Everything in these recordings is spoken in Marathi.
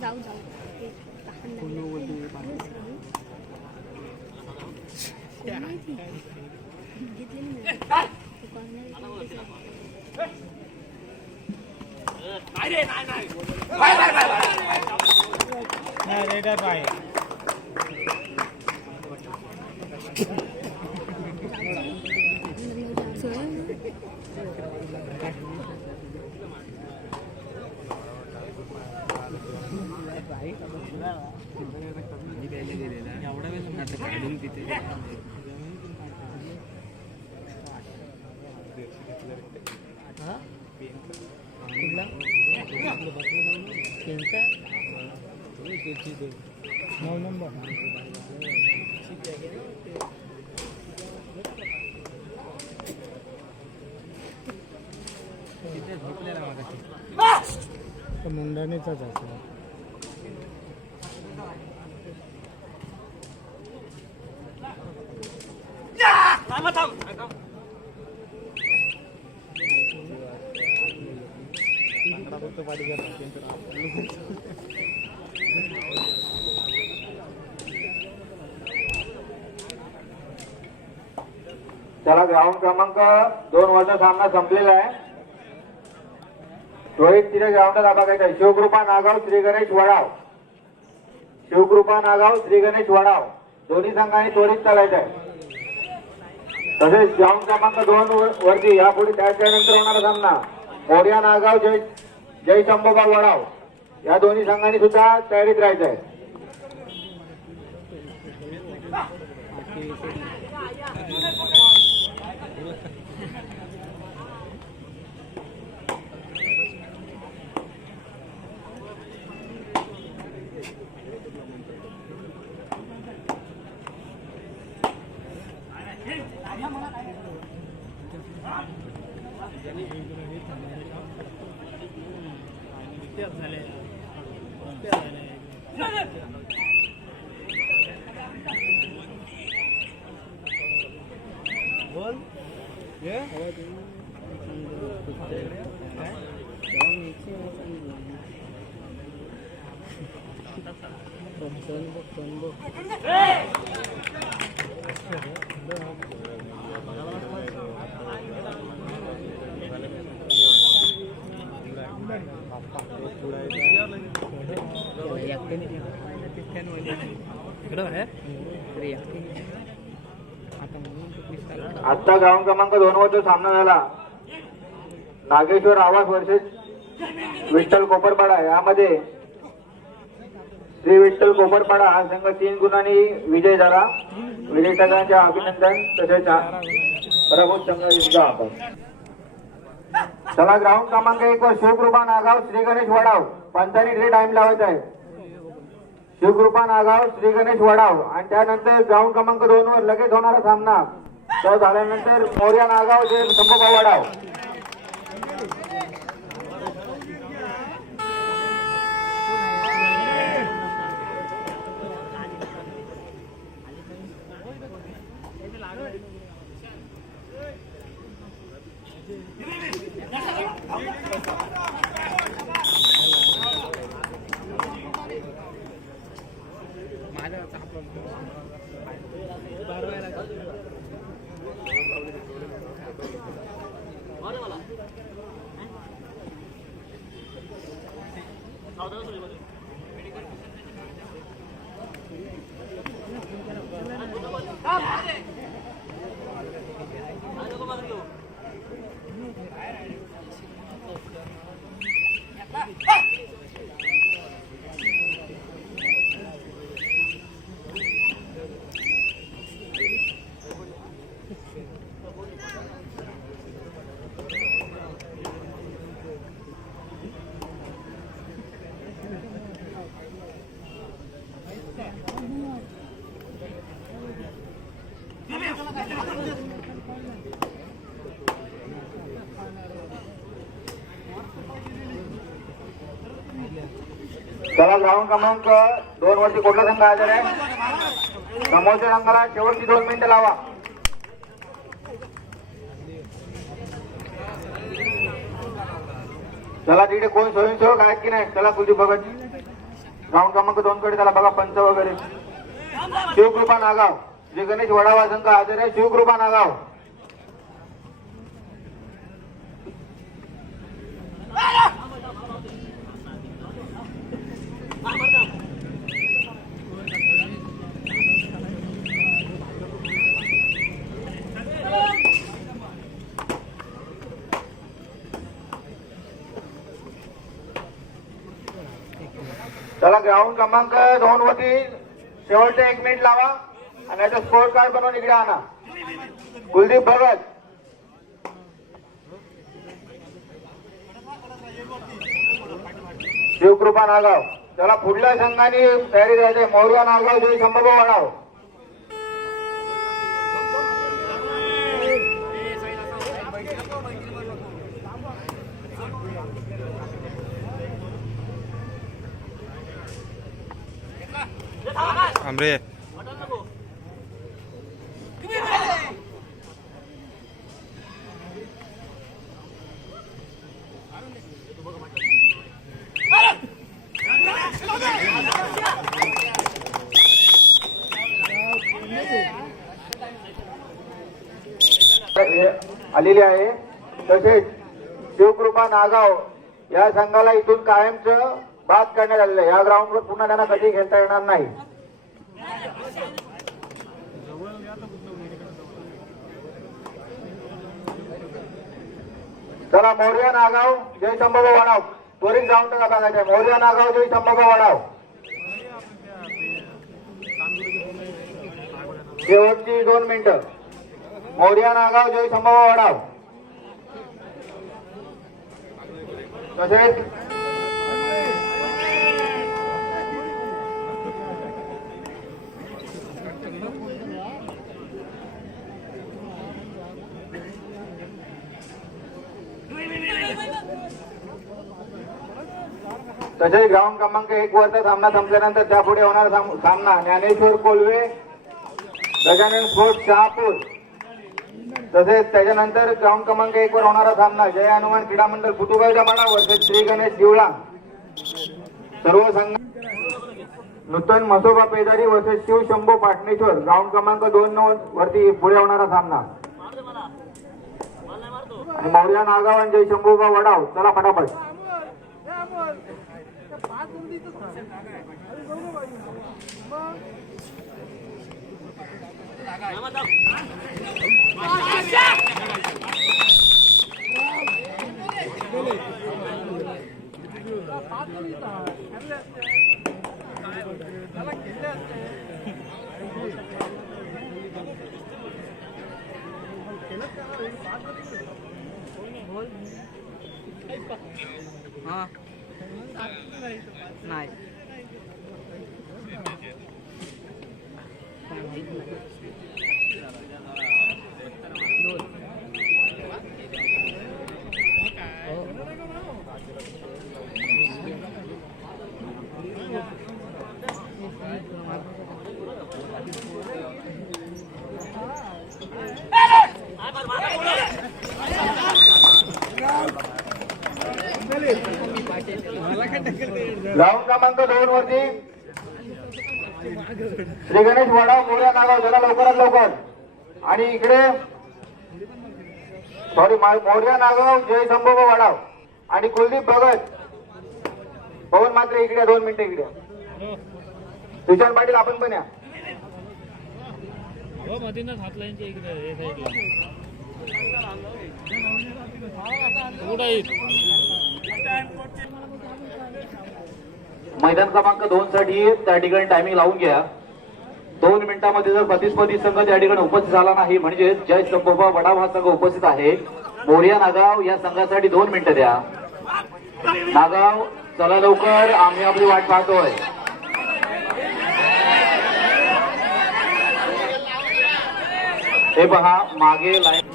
जाऊ जाऊ मुंडानेचा जातो चला ग्राउंड क्रमांक 2 वरचा सामना संपलेला आहे. रोहित तिथे ग्राउंडला दाबा आहे. शिवकृपा नागाव श्री गणेश वडाव, शिवकृपा नागाव श्री गणेश वडाव दोन्ही संघांनी त्वरित चालायचं आहे. तसेच ग्राउंड क्रमांक 2 वरती यापुढे त्याच्यानंतर होणारा सामना मोर्या नागाव जय शंभोबा वडाव या दोन्ही संघांनी सुद्धा तयारीत राहायचं आहे. आता ग्राउंड क्रमांक 2 वर सामना झाला नागेश्वर आवास वर्सेस विठ्ठल कोपरपाडा. यामध्ये श्री विठ्ठल कोपरपाडा हा संघ 3 गुणांनी विजय झाला. विजय संघांचे अभिनंदन. तसेच प्रभू संघ जिंकला. चला ग्राउंड क्रमांक 1 वर शिवकृपा नागाव श्री गणेश वडाव पंचांनी इकडे टाइम लावायचा आहे. शिवकृपा नागाव श्री गणेश वडाव आणि त्यानंतर ग्राउंड क्रमांक 2 वर लगेच होणारा सामना तो झाल्यानंतर मोर्या नागाव जय शंभोबा वडाव. चला ग्राउंड क्रमांक 2 वरती कुठला संघ हजर आहे? समोरच्या संघाला शेवटची 2 मिनिटं लावा. चला तिकडे कोण स्वयंसेवक आहेत की नाही, चला कुलदीप भगत ग्राउंड क्रमांक 2 कडे त्याला बघा. पंच वगैरे शिवकृपा नागाव, जे गणेश वडावा संघ हजर आहे. शिवकृपा नागाव चला ग्राउंड क्रमांक 2 वरती शेवटचे 1 मिनिट लावा आणि याचं स्कोर कार्ड बनवून इकडे आणा. कुलदीप भगत, शिवकृपा नागाव. चला पुढल्या संघाने तयारी करायची. मोरगा नागाव, जय संभाजी वडाव. आमरे आलेली आहे. तसेच शिवकृपा नागाव या संघाला इथून कायमचं बाद करण्यात आलेलं आहे. या ग्राउंडवर पुन्हा त्यांना कधी खेळता येणार नाही. चला मोरया नागाव, जय संभाजी वडाव. त्वरित ग्राउंड का बघायचं आहे. मोरया नागाव, जय संभाजी वडाव. शेवटची 2 मिनिटं. मोरया नागाव, जय संभाजी वडाव. तसेच ग्राउंड क्रमांक 1 वरचा सामना संपल्यानंतर त्यापुढे होणारा सामना ज्ञानेश्वर कोल्हे गजानन स्पोर्ट्स शहापूर. तसेच त्याच्यानंतर ग्राउंड क्रमांक 1 वर होणारा सामना जय हनुमान क्रीडा मंडळ फुटुबाईच्या माडावर वर्सेस श्री गणेश दिवळा. सर्व संघ नूतन मसोबा पेदारी वर्सेस शिव शंभू पाटणेश्वर. ग्राउंड क्रमांक 2 वरती पुढे होणारा सामना. आणि मौर्या नागाव आणि जय शंभूबा वडाव. चला फटाफट. नाही ग्राउंड क्रमांक 2 वरती श्री गणेश वडाव मोर्या नागाव. जरा लवकरात लवकर. आणि इकडे मोर्या नागाव जय संभोग वडाव आणि कुलदीप भगत. पवन मात्र इकडे 2 मिनिटं इकडे. सुशांत पाटील आपण पण या. मैदान क्रमांक 2 साठी त्या ठिकाणी टायमिंग लावून घ्या. 2 मिनिटांमध्ये जर प्रतिस्पर्धी संघ त्या ठिकाणी उपस्थित झाला नाही म्हणजे जय संभोबा वडाव हा संघ उपस्थित आहे. मोर्या नागाव या संघासाठी 2 मिनिटं द्या. नागाव चला लवकर, आम्ही आपली वाट पाहतोय. हे पहा मागे लाईन.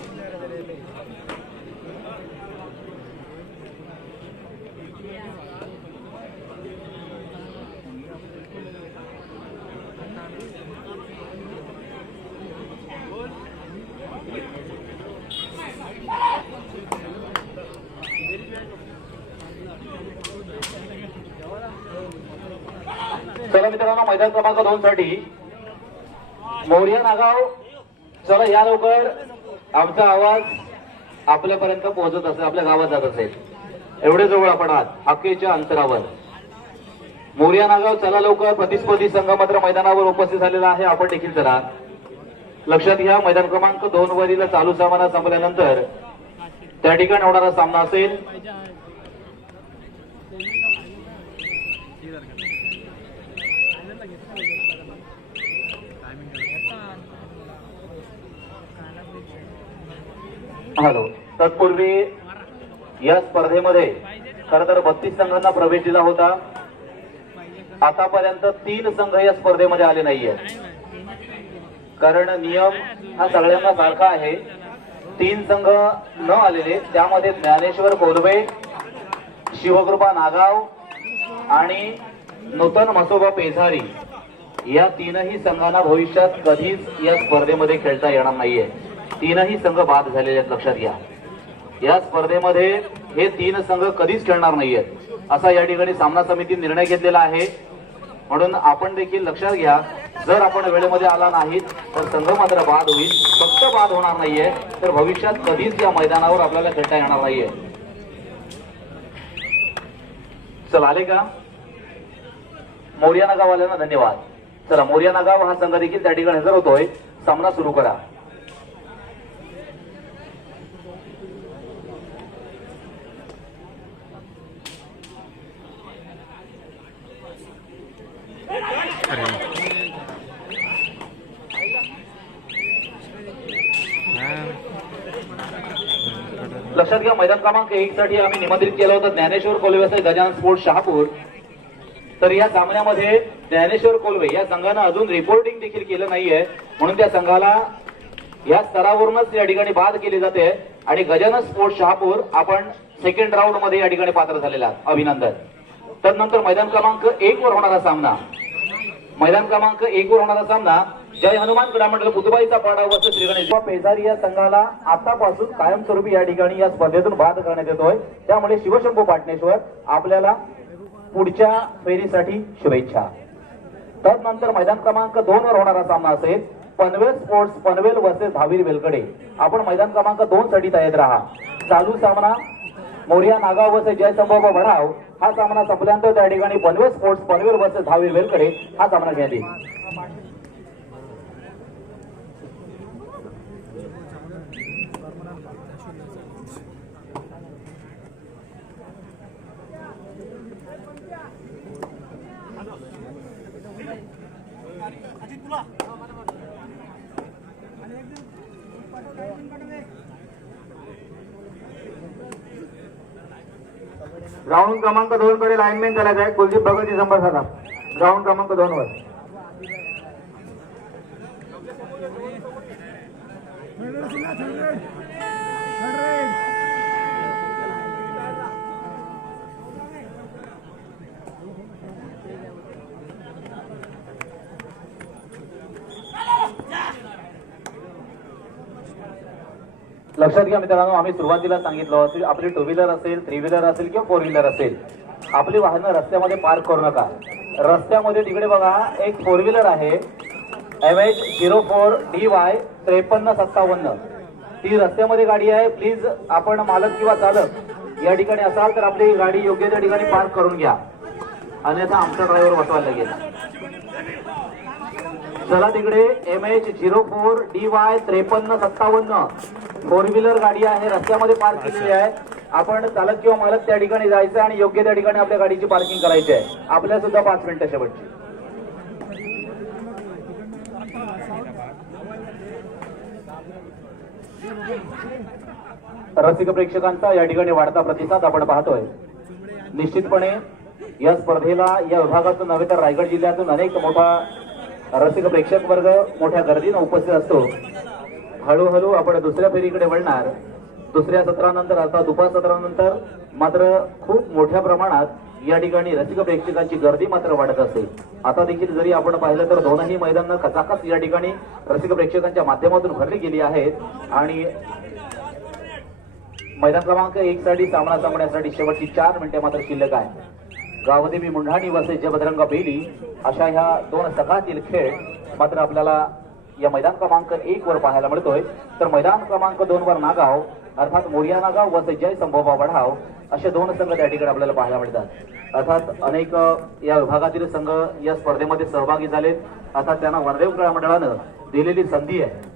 चला मित्रांनो, मैदान क्रमांक 2 साठी मोरिया नागाव, चला या लवकर. आमचा आवाज आपल्यापर्यंत पोहोचत असेल, आपल्या गावात जात असेल, एवढे जवळ आपण आहात, हाकेच्या अंतरावर. मोरिया नागाव, चला लवकर. प्रतिस्पर्धी संघ मात्र मैदानावर उपस्थित झालेला आहे, आपण देखील चला. लक्षात घ्या, मैदान क्रमांक 2 वरील चालू सामना संपल्यानंतर त्या ठिकाणी होणारा सामना असेल हॅलो. तत्पूर्वी या स्पर्धेमध्ये खरं तर 32 संघांना प्रवेश दिला होता. आतापर्यंत 3 संघ या स्पर्धेमध्ये आले नाहीये, कारण नियम हा सगळ्यांना सारखा आहे. 3 संघ न आलेले, त्यामध्ये ज्ञानेश्वर कोलवे, शिवकृपा नागाव आणि नूतन मसोबा पेझारी या 3ही संघांना भविष्यात कधीच या स्पर्धेमध्ये खेळता येणार नाहीये. 3ही संघ बाद झालेले आहेत, लक्षात घ्या. या स्पर्धेमध्ये हे 3 संघ कधीच खेळणार नाहीयेत, असा या ठिकाणी सामना समिती निर्णय घेतलेला आहे. म्हणून आपण देखील लक्षात घ्या, जर आपण वेळेमध्ये आला नाहीत तर संघ मात्र बाद होईल. फक्त बाद होणार नाहीये, तर भविष्यात कधीच या मैदानावर आपल्याला खेळता येणार नाहीये. चला, आले का? मोरिया नागाववाल्यांना धन्यवाद. चला, मोरिया नागाव हा संघ देखील त्या ठिकाणी हजर होतोय. सामना सुरू करा. लक्षात घ्या, मैदान क्रमांक 1 साठी आम्ही निमंत्रित केलं होतं ज्ञानेश्वर कोल्वे असेल गजानन स्पोर्ट्स शहापूर. तर या सामन्यामध्ये ज्ञानेश्वर कोल्वे या संघानं अजून रिपोर्टिंग देखील केलं नाहीये, म्हणून त्या संघाला या स्तरावरूनच या ठिकाणी बाद केली जाते. आणि गजानन स्पोर्ट्स शहापूर आपण सेकंड राऊंड मध्ये या ठिकाणी पात्र झालेला, अभिनंदन. तर नंतर मैदान क्रमांक 1 वर होणारा सामना, मैदान क्रमांक 1 वर होणारा सामना जय हनुमान क्रीडा मंडळ पुतुबाईचा पाडा वर्सेस श्री गणेश पेझारी या संघाला आतापासून कायमस्वरूपी या ठिकाणी या स्पर्धेतून बाद करण्यात येतोय. त्यामुळे शिवशंभू पाटणेश्वर आपल्याला पुढच्या फेरीसाठी शुभेच्छा. तदनंतर मैदान क्रमांक 2 वर होणारा सामना असेल पनवेल स्पोर्ट्स पनवेल वर्सेस धावीर वेलकडे. आपण मैदान क्रमांक 2 साठी तयार राहा. चालू सामना मोरिया नागाव वर्सेस जय संभव वडाव. हा सामना संपल्यानंतर त्या ठिकाणी पनवेल स्पोर्ट्स पनवेल वर्सेस धावीर वेलकडे हा सामना घेण्यात येईल. ग्राउंड क्रमांक 2 कडे लाईनमॅन चालत आहे कुलदीप भगत संपर्क साधा. ग्राउंड क्रमांक 2 वर लक्षात घ्या मित्रांनो, आम्ही सुरुवातीला सांगितलं आपली 2 व्हीलर असेल, 3 व्हीलर असेल किंवा 4 व्हीलर असेल, आपली वाहनं रस्त्यामध्ये पार्क करू नका. रस्त्यामध्ये तिकडे बघा एक 4 व्हीलर आहे MH04DY 5357. ती रस्त्यामध्ये गाडी आहे. प्लीज आपण मालक किंवा चालक या ठिकाणी असाल तर आपली गाडी योग्य त्या ठिकाणी पार्क करून घ्या, अन्यथा आमचा ड्रायव्हर बसवायला लागेल. चला, तिकडे MH04DY 5357 4 व्हीलर गाडी आहे, रस्त्यामध्ये पार्क केलेली आहे. आपण चालक किंवा मालक त्या ठिकाणी जायचं आणि योग्य त्या ठिकाणी आपल्या गाडीची पार्किंग करायची आहे. आपल्या सुद्धा 5 मिनिटं शेवटची. रसिक प्रेक्षकांचा या ठिकाणी वाढता प्रतिसाद आपण पाहतोय. निश्चितपणे या स्पर्धेला या विभागातून नव्हे तर रायगड जिल्ह्यातून अनेक मोठा रसिक प्रेक्षक वर्ग मोठ्या गर्दीने उपस्थित असतो. हळूहळू आपण दुसऱ्या फेरीकडे वळणार. दुसऱ्या सत्रानंतर अर्थात दुपार सत्रानंतर मात्र खूप मोठ्या प्रमाणात या ठिकाणी रसिक प्रेक्षकांची गर्दी मात्र वाढत असते. आता देखील जरी आपण पाहिलं तर दोनही मैदानं खचाखच या ठिकाणी रसिक प्रेक्षकांच्या माध्यमातून भरली गेली आहेत. आणि मैदान क्रमांक 1 साठी सामना संपण्यासाठी शेवटची 4 मिनिटे मात्र शिल्लक आहे. गावदेवी मुंढाणी वसे जबदरंग बेली अशा ह्या दोन संघातील खेळ मात्र आपल्याला या मैदान क्रमांक 1 वर पाहायला मिळतोय. तर मैदान क्रमांक 2 वर नागाव अर्थात मोरिया नागाव वसे जय संभोबा वढाव असे दोन संघ त्या ठिकाणी आपल्याला पाहायला मिळतात. अर्थात अनेक या विभागातील संघ या स्पर्धेमध्ये सहभागी झालेत. अर्थात त्यांना वनदेव क्रीडा मंडळानं दिलेली संधी आहे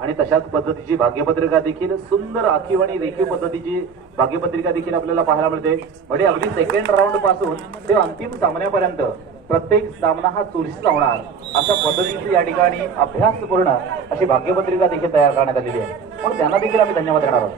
आणि तशाच पद्धतीची भाग्यपत्रिका देखील सुंदर आखीव आणि रेखीव पद्धतीची भाग्यपत्रिका देखील आपल्याला पाहायला मिळते. म्हणजे अगदी सेकंड राऊंड पासून ते अंतिम सामन्यापर्यंत प्रत्येक सामना हा चुरशीचा होणार अशा पद्धतीची या ठिकाणी अभ्यासपूर्ण अशी भाग्यपत्रिका देखील तयार करण्यात आलेली आहे. म्हणून त्यांना देखील आम्ही धन्यवाद देणार आहोत.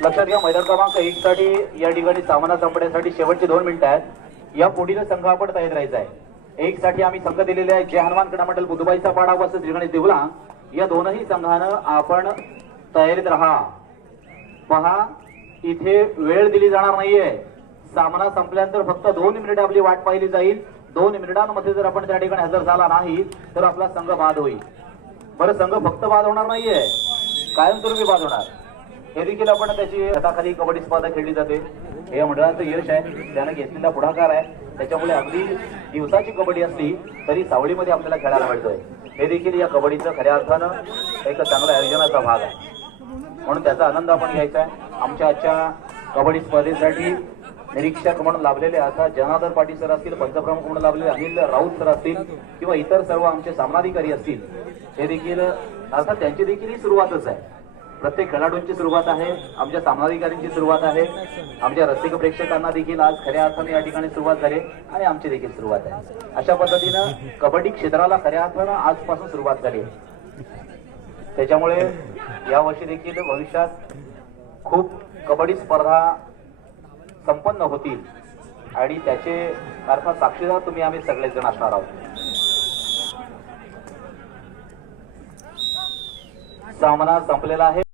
लक्षात घ्या, मैदान क्रमांक 1 साठी या ठिकाणी सामना संपण्यासाठी शेवटचे 2 मिनिटं आहेत. या पुढील संघ आपण तयार राहायचा आहे. 1 साठी आम्ही संघ दिलेले आहे जय हनुमान क्रीडा मंडळ बुधबाईचा पाडा वर्सेस श्रीगणेश देवला. या दोनही संघानं आपण तयारीत राहा. पहा, इथे वेळ दिली जाणार नाहीये. सामना संपल्यानंतर फक्त 2 मिनिटं आपली वाट पाहिली जाईल. 2 मिनिटांमध्ये जर आपण त्या ठिकाणी हजर झाला नाही तर आपला संघ बाद होईल. बरं, संघ फक्त बाद होणार नाहीये, कायमस्वरूपी बाद होणार. हे देखील आपण त्याची हाताखाली कबड्डी स्पर्धा खेळली जाते. हे मंडळाचं यश आहे, त्यानं घेतलेला पुढाकार आहे. त्याच्यामुळे अगदी दिवसाची कबड्डी असली तरी सावळीमध्ये आपल्याला खेळायला मिळतोय. हे देखील या कबड्डीचं खऱ्या अर्थानं एक चांगल्या आयोजनाचा भाग आहे. म्हणून त्याचा आनंद आपण घ्यायचा आहे. आमच्या आजच्या कबड्डी स्पर्धेसाठी निरीक्षक म्हणून लाभलेले अर्थात जनार्दन पाटील सर असतील, पंचप्रमुख म्हणून लाभलेले अनिल राऊत सर असतील किंवा इतर सर्व आमचे सामनाधिकारी असतील, हे देखील अर्थात त्यांची देखील ही सुरुवातच आहे. प्रत्येक खेळाडूंची सुरुवात आहे, आमच्या सामनाधिकाऱ्यांची सुरुवात आहे, आमच्या रसिक प्रेक्षकांना देखील आज खऱ्या अर्थाने या ठिकाणी सुरुवात झाली आणि आमची देखील सुरुवात आहे. अशा पद्धतीनं कबड्डी क्षेत्राला खऱ्या अर्थानं आजपासून सुरुवात झाली आहे. त्याच्यामुळे यावर्षी देखील भविष्यात खूप कबड्डी स्पर्धा संपन्न होतील आणि त्याचे अर्थात साक्षीदार तुम्ही आम्ही सगळेच जण असणार आहोत. सामना संपलेला आहे.